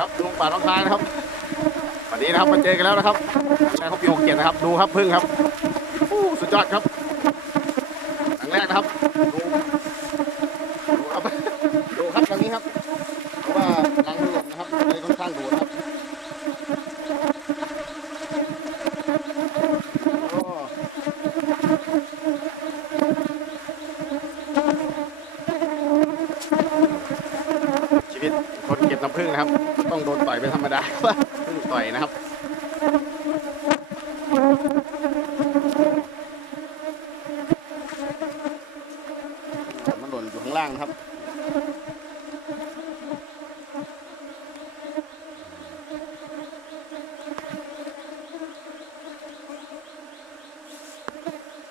ครับลุงป่าน้องคายนะครับวันนี้นะครับมาเจอกันแล้วนะครับครั้งแรกของปีหกเจ็ดนะครับ ดูครับพึ่งครับอู้สุดยอดครับครั้งแรกนะครับดูดูครับดูครับตรงนี้ครับเพราะว่ารังมันหล่นนะครับเลยค่อนข้างดูนะครับชีวิต กับพึ่งนะครับ ต้องโดนต่อยเป็นธรรมดาว่าพึ่งต่อยนะครับ มันหล่นอยู่ข้างล่างนะครับ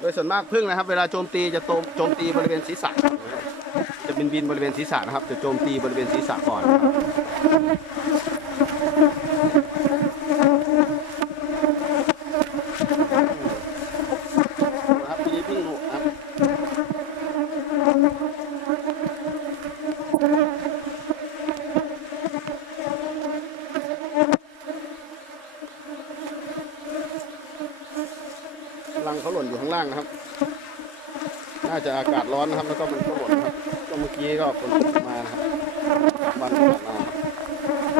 โดยส่ วนมากพึ่งนะครับ เวลาโจมตีจะโจมตีบริเวณศีรษะจะบินบินบริเวณศีรษะนะครับ จะโจมตีบริเวณศีรษะก่อนนะครับนะครับทีนี้พึ่งดุนะครับรังเขาหล่ น่าจะอากาศร้อนนะครับ แล้วก็มันก็หล่นนะครับ ก็เมื่อกี้ก็ฝนตกมานะครับวันที่ผ่านมา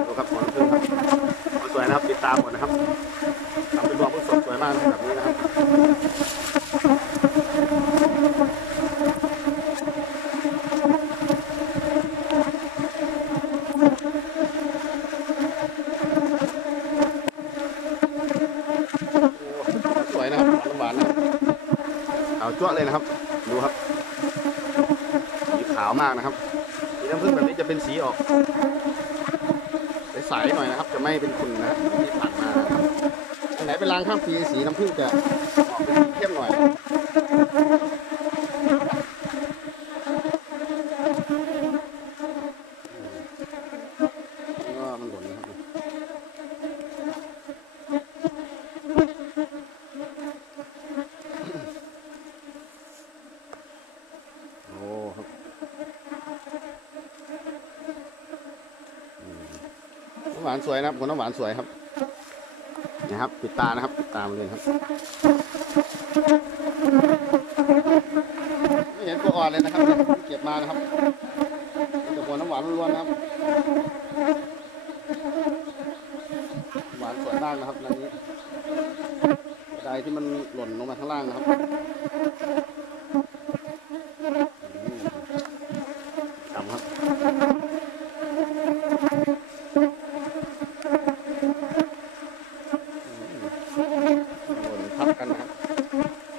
ดูครับฝนพึ่งครับสวยนะครับติดตามหมดนะครับทำเป็นรวมพึ่งสดสวยมากแบบนี้นะครับ เอาจ้วเลยนะครับ ดูครับ สีขาวมากนะครับสีน้ำผึ้งแบบนี้จะเป็นสีออกใสๆหน่อยนะครับ จะไม่เป็นขุ่นนะที่ผ่านมาอันไหนเป็นรางข้ามปีสีน้ำผึ้งจะออกเป็นเข้มหน่อยก็มันหล่นนะครับโอ้ครับอืมน้ำหวานสวยนะครับผลน้ำหวานสวยครับนะครับ ปิดตานะครับปิดตามันเลยครับ ไม่เห็นตัวอ่อนเลยนะครับ เก็บมานะครับแต่ผลน้ำหวานล้วนนะครับ หวานสวยมากนะครับรังนี้ใดที่มันหล่นลงมาข้างล่างนะครับอืมดำครับ บนทับกันนะครับ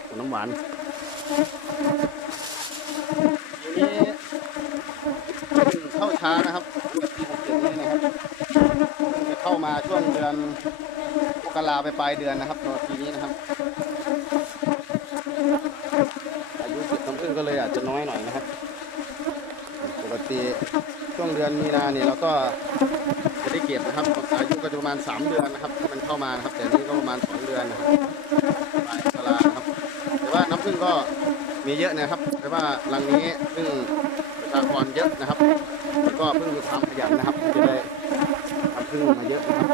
บนน้ำหวานทีนี้เข้าช้า นะครับปีหกเจ็ดนี้นะครับจะเข้ามาช่วงเดือนมกราไปปลายเดือนนะครับในปีนี้นะครับ อายุเก็บน้ำผึ้งก็เลยอาจจะน้อยหน่อยนะครับ ปกติช่วงเดือนมีนาเนี่ยเราก็จะได้เก็บนะครับ อายุก็จะประมาณ 3 เดือนนะครับที่มันเข้ามานะครับ แต่นี่ก็ประมาณ 2 เดือนนะครับปลายมกราครับ แต่ว่าน้ำผึ้งก็มีเยอะนะครับ แต่ว่ารังนี้ผึ้งประชากรเยอะนะครับ ก็ผึ้งมีความขยันนะครับจะได้ทำพึ่งมาเยอะนะครับ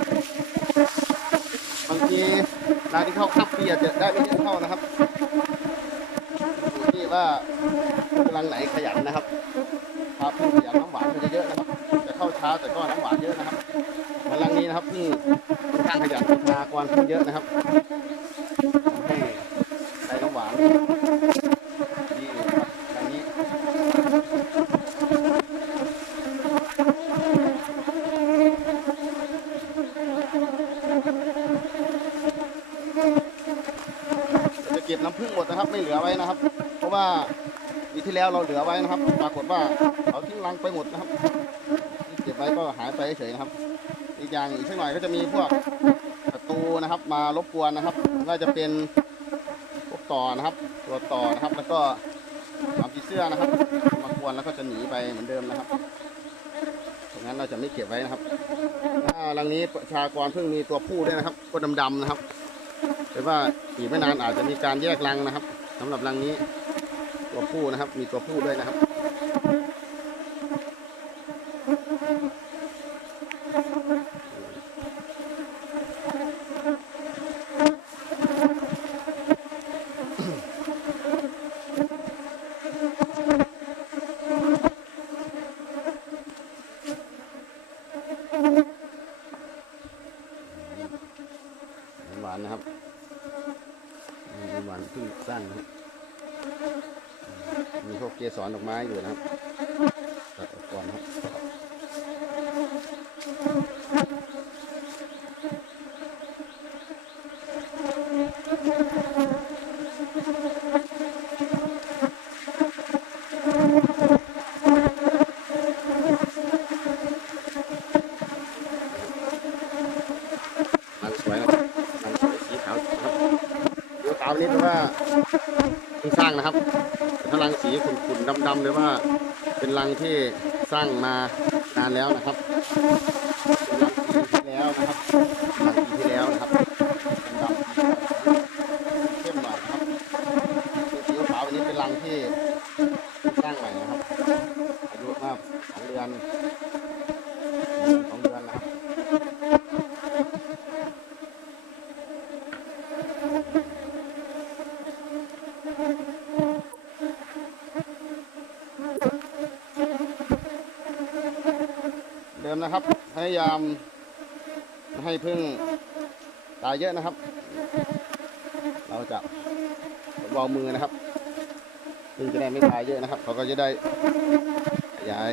บางทีนายที่เข้าคับปีอาจจะได้ไม่เยอะเท่านะครับอยู่ที่ว่ากำลังไหนขยันนะครับพึ่งขยันน้ำหวานมันจะเยอะนะครับ จะเข้าช้าแต่ก็น้ำหวานเยอะนะครับเหมือนรังนี้นะครับพึ่งค่อนข้างขยันประชากรพึ่งเยอะนะครับให้ใส่น้ำหวานดีครับรังนี้เราจะเก็บน้ำผึ้งหมดนะครับ ไม่เหลือไว้นะครับ เพราะว่าปีที่แล้วเราเหลือไว้นะครับ ปรากฏว่าเขาทิ้งรังไปหมดนะครับเก็บไว้ก็หายไปเฉยๆนะครับ อีกอย่างอีกสักหน่อยก็จะมีพวกศัตรูนะครับ มารบกวนนะครับว่าจะเป็นพวกต่อนะครับ ตัวต่อนะครับ แล้วก็หมามผีเสื้อนะครับ มากวนแล้วก็จะหนีไปเหมือนเดิมนะครับดังนั้นเราจะไม่เก็บไว้นะครับถ้ารังนี้ประชากรเพิ่งมีตัวผู้ด้วยนะครับ ก็ดำๆนะครับแต่ว่าอีกไม่นานอาจจะมีการแยกรังนะครับ สำหรับรังนี้ตัวผู้นะครับ มีตัวผู้ด้วยนะครับ เน้ำหวานนะครับน้ำหวานเพิ่งสร้างนะครับ สรดอกไม้อยู่นะครับตัดออกก่อนนะครับ มันสวยนะครับมันสวยสีขาวนะครับสีขาวนี่แปลว่าเพิ่งสร้างนะครับแต่ถ้ารังสีขุ่นๆดำๆหรือว่าังที่สร้างมานานแล้วนะครับเป็นรังปีที่แล้วนะครับรังปีที่แล้วนะครับเป็นดำเข้มหน่อยนะครับสีขาวอันนี้เป็นรังที่เพิ่งสร้างใหม่นะครับ อายุมากสองเดือนสองเดือนนะครับ เดิมนะครับ พยายามให้พึ่งตายเยอะนะครับ เราจะวางมือนะครับพึ่งจะได้ไม่ตายเยอะนะครับ เขาก็จะได้ขยาย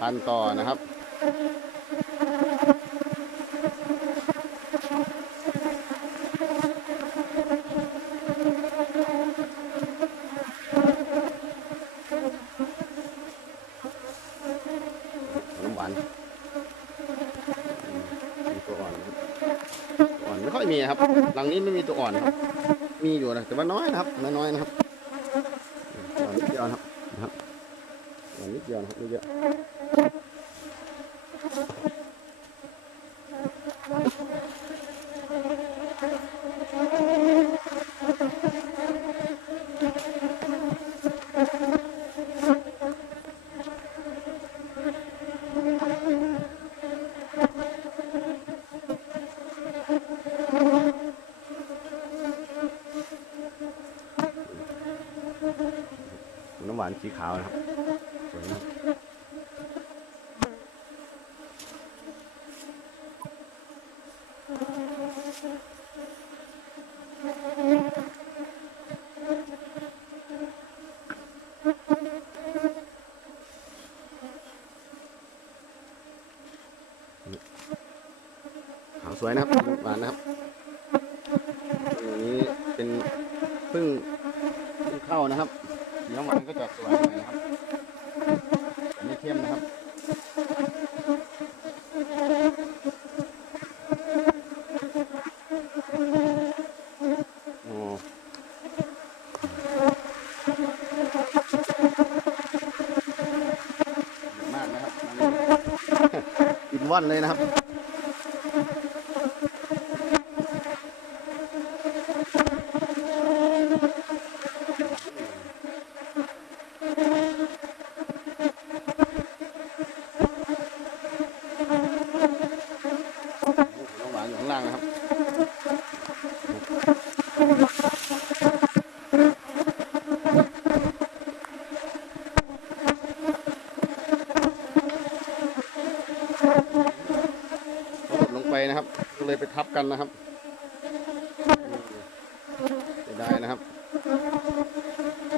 พันต่อนะครับน้ำหวานอืมมีตัวอ่อนนะครับตัวอ่อนไม่ค่อยมีครับ หลังนี้ไม่มีตัวอ่อนครับ มีอยู่นะแต่ว่าน้อยนะครับ น้อยๆนะครับหลังนนิดเดียวนะครับนะครับอ่อนนิดเดียวนะครับไม่เยอะ สีขาวนะครับสวยมากขาวสวยนะครับหวานนะครับอันนี้เป็นพึ่งพึ่งเข้านะครับ สีน้ำหวานก็จะสวยหน่อยนะครับแต่ไม่เข้มนะครับโอ้มากนะครับอินว่อนเลยนะครับ น้ำหวานอยู่ข้างล่างนะครับ เขาหดลงไปนะครับ ก็เลยไปทับกันนะครับอืมเสียดายนะครับ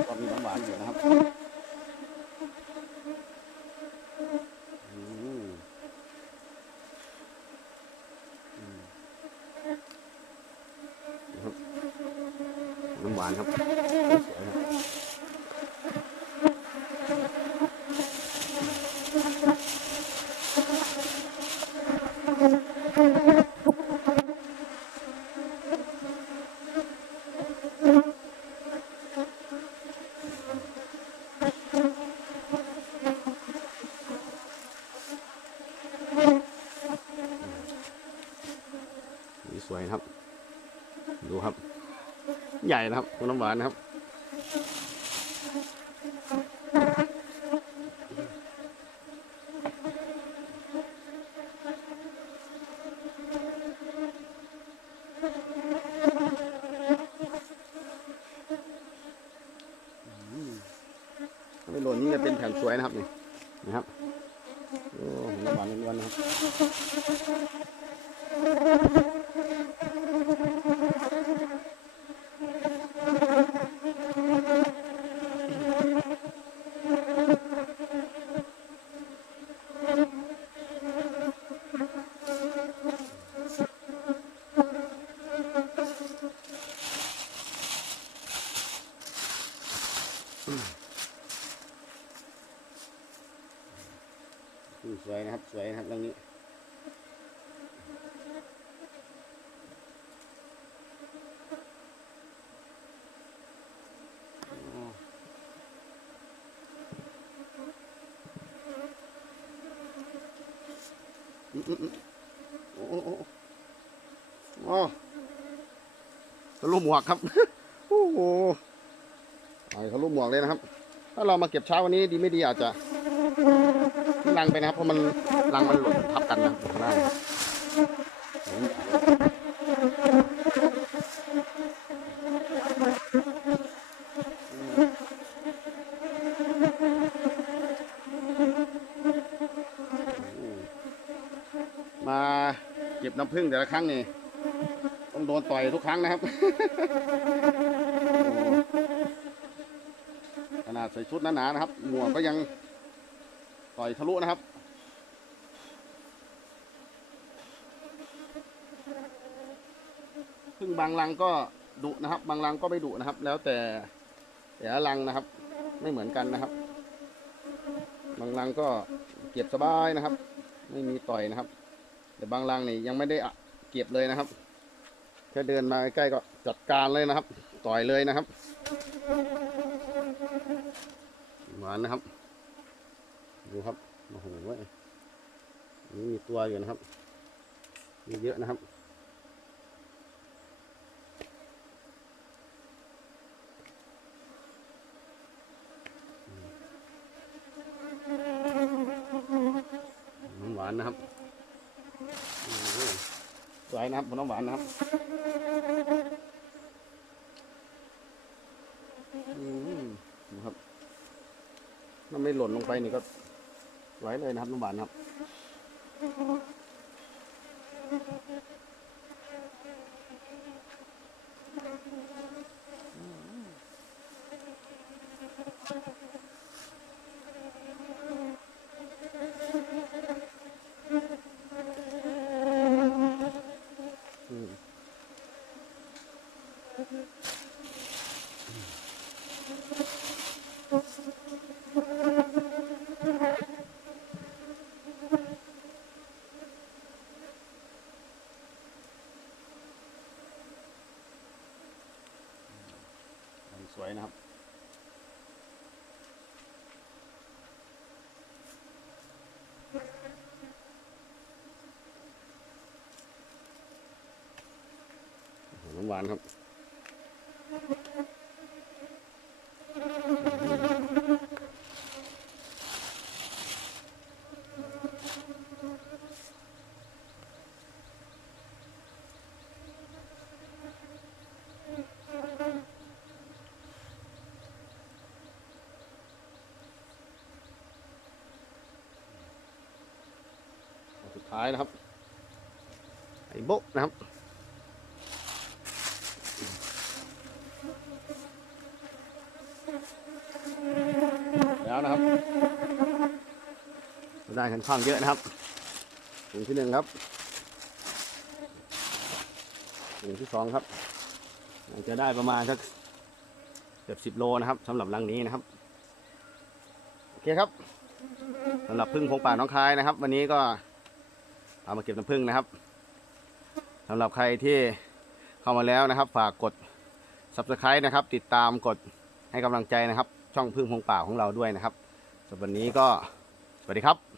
ก็มีน้ำหวานอยู่นะครับอืมอืมนะครับน้ำ หวานครับสวยครับนี่สวยนะครับ ดูครับ ใหญ่นะครับตัวน้ำหวานนะครับไม่หล่นนี่จะเป็นแผ่นสวยนะครับนี่นะครับโอ้น้ำหวานหวานล้วนๆนะครับ สวยนะครับ สวยนะครับเรื่องนี้อ๋ออืมอืมอืมโอ้โอ้โอ้อ๋อทะลุหมวกครับ โอ้โห ไอ้ทะลุหมวกเลยนะครับ ถ้าเรามาเก็บเช้าวันนี้ดีไม่ดีอาจจะลังไปนะครับ เพราะมันลังมันหล่นทับกันนะข้างล่างมาเก็บน้ำผึ้งแต่ละครั้งนี่ต้องโดนต่อยทุกครั้งนะครับ นาดใส่ชุดหนาๆนะครับ หมวกก็ยังต่อยทะลุนะครับพึ่งบางรังก็ดุนะครับ บางรังก็ไม่ดุนะครับ แล้วแต่แต่ละรังนะครับ ไม่เหมือนกันนะครับ บางรังก็เก็บสบายนะครับ ไม่มีต่อยนะครับ แต่บางรังนี่ยังไม่ได้อะเก็บเลยนะครับแค่เดินมาใกล้ก็จัดการเลยนะครับ ต่อยเลยนะครับ หวานนะครับ ดูครับโอ้โหเว้ยนี่มีตัวอยู่นะครับ มีเยอะนะครับน้ำหวานนะครับสวยนะครับผลน้ำหวานนะครับอืมนะครับ ถ้า ไม่หล่นลงไปนี่ก็ไหลเลยนะครับน้ำหวานครับ วยนะครับ น้ำหวานครับ ท้ายนะครับไอ้โบะนะครับแล้วนะครับได้ค่อนข้างเยอะนะครับถุงที่หนึ่งครับถุงที่สองครับอาจจะได้ประมาณสักเกือบสิบโลนะครับสำหรับรังนี้นะครับโอเคครับสำหรับพึ่งพงป่าน้องคายนะครับ วันนี้ก็ เอามาเก็บน้ำผึ้งนะครับสำหรับใครที่เข้ามาแล้วนะครับ ฝากกด subscribe นะครับ ติดตามกดให้กำลังใจนะครับ ช่องพึ่งพงป่าของเราด้วยนะครับสำหรับวันนี้ก็สวัสดีครับ